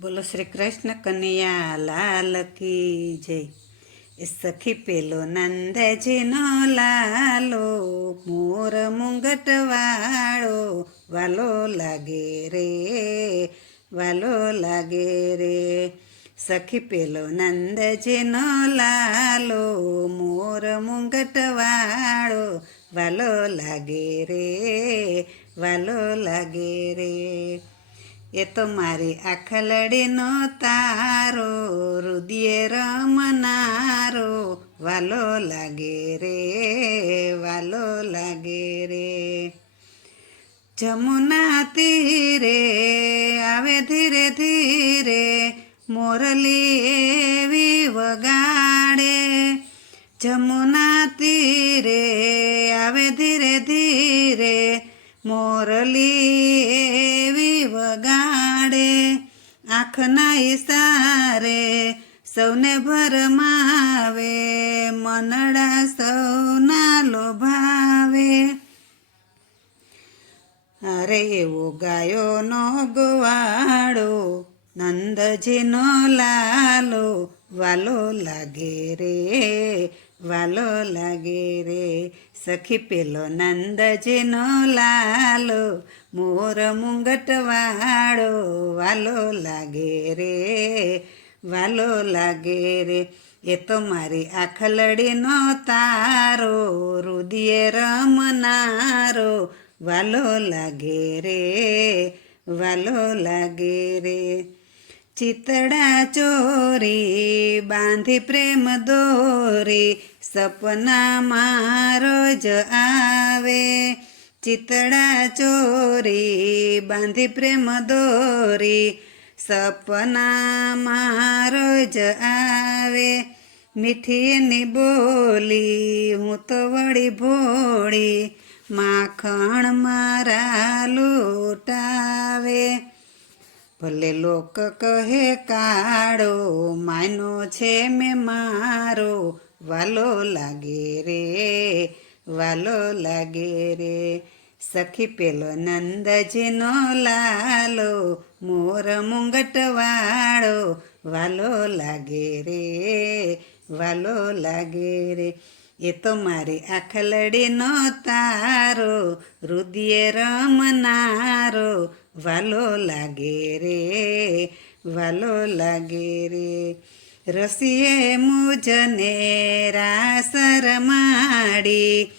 બોલો શ્રી કૃષ્ણ કનૈયા લાલ કી જય. એ સખી પેલો નંદજીનો લાલો, મોર મુંગટ વાળો, વાલો લાગે રે, વાલો લાગે રે. સખી પેલો નંદજીનો લાલો, મોર મુંગટ વાળો, વાલો લાગે રે, વાલો લાગે રે. એ તો મારી આખલડીનો તારો, રુદિયે રમનારો, વાલો લાગે રે, વાલો લાગે રે. જમુના તીરે આવે ધીરે ધીરે, મોરલી એવી વગાડે. જમુના તીરે આવે ધીરે ધીરે, મોરલી એવી વગાડે. આંખના ઈશારે સૌને ભરમાવે, મનડા સૌના લોભાવે. અરે એવો ગાયો નો ગવાડો, નંદજીનો લાલો, વાલો લાગે રે, વાલો લાગે રે. સખી પેલો નંદજીનો લાલો, મોર મુંગટ વાળો, વાલો લાગે રે, વાલો લાગે રે. એ તો મારી આખલડીનો તારો, રુદિયે રમનારો, વાલો લાગે રે, વાલો લાગે રે. ચિતડા ચોરી બાંધી પ્રેમ દોરી, સપનામાં રોજ આવે. ચિતડા ચોરી બાંધી પ્રેમ દોરી, સપનામાં રોજ આવે. મીઠી એની બોલી હું તો વળી ભોળી, માખણ મારા લૂટાવે. ભલે લોક કહે કાળો, માયનો છે મેં મારો, વાલો લાગે રે, વાલો લાગે રે. સખી પેલો નંદજીનો લાલો, મોર મુંગટ વાળો, વાલો લાગે રે, વાલો લાગે રે. એ તો મારી આખલડીનો તારો, રુદિયે રમનારો, વાલો લાગે રે, વાલો લાગે રે. રસિયે મુજને રાસ રમાડી,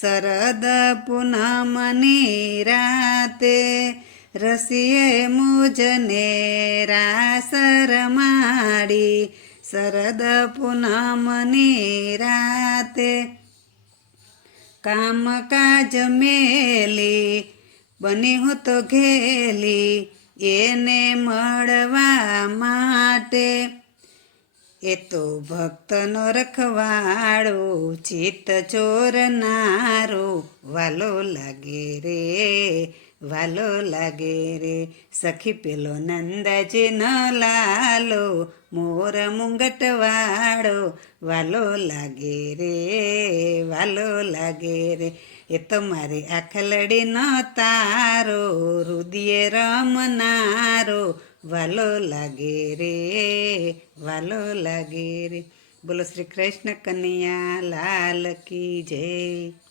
શરદ પૂનમની રાતે. રસિયે મુજને રાસ રમાડી, શરદ પૂનમની રાતે. કામ કાજ મેલી બની હું તો ઘેલી, એને મળવા માટે. એ તો ભક્તનો રખવાળો, ચિત્ત ચોરનારો, વાલો લાગે રે, વાલો લાગે રે. સખી પેલો નંદજીનો લાલો, મોર મુંગટ વાળો, વાલો લાગે રે, વાલો લાગે રે. એ તો મારી આખલડીનો તારો, રુદિયે રમનારો, વાલો લાગે રે, વાલો લાગે રે. બોલો શ્રી કૃષ્ણ કનૈયા લાલ કી જય.